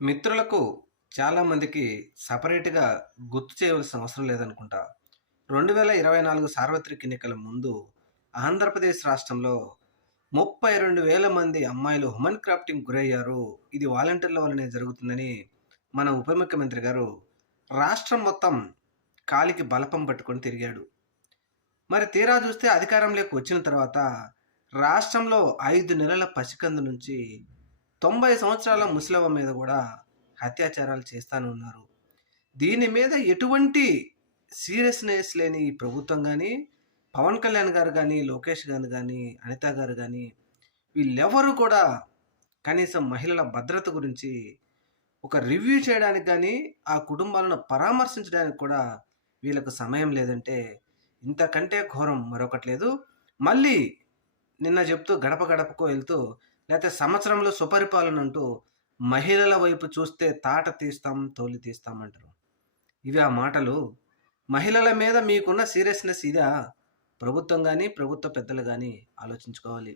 మిత్రులకు చాలామందికి సపరేట్‌గా గుర్తు చేయవలసిన అవసరం లేదనుకుంటా. 2024 సార్వత్రిక ఎన్నికల ముందు ఆంధ్రప్రదేశ్ రాష్ట్రంలో 32,000 మంది అమ్మాయిలు హ్యూమన్ క్రాఫ్టింగ్‌కి గురయ్యారు. ఇది వాలంటీర్ల వల్లనే జరుగుతుందని మన ఉప ముఖ్యమంత్రి గారు రాష్ట్రం మొత్తం కాలికి బలపం పట్టుకొని తిరిగాడు. మరి తీరా చూస్తే అధికారంలోకి వచ్చిన తర్వాత రాష్ట్రంలో 5 నెలల పసికందు నుంచి 90 సంవత్సరాల ముసలవ్వ మీద గూడా అత్యాచారాలు చేస్తానే ఉన్నారు. దీని మీద ఎటువంటి సీరియస్‌నెస్ లేని ఈ ప్రభుత్వం గాని, పవన్ కళ్యాణ్ గారు గాని, లోకేష్ గారు గాని, అనిత గారు గాని వీళ్ళెవ్వరూ కూడా కనీసం మహిళల భద్రత గురించి ఒక రివ్యూ చేయడానికి గాని, ఆ కుటుంబాలను పరామర్శించడానికి కూడా వీళ్ళకు సమయం లేదంటే ఇంతకంటే ఘోరం మరొకటి లేదు. మళ్ళీ నిన్న చెప్తూ గడప గడపకు వెళ్తూ లేతే సంవత్సరంలో సుపరిపాలన అంటూ మహిళల వైపు చూస్తే తాట తీస్తాం, తోలు తీస్తాం అంటారు. ఇవి ఆ మాటలు. మహిళల మీద మీకున్న సీరియస్‌నెస్ ఇదా? ప్రభుత్వం గాని, ప్రభుత్వ పెద్దలు గాని ఆలోచించుకోవాలి.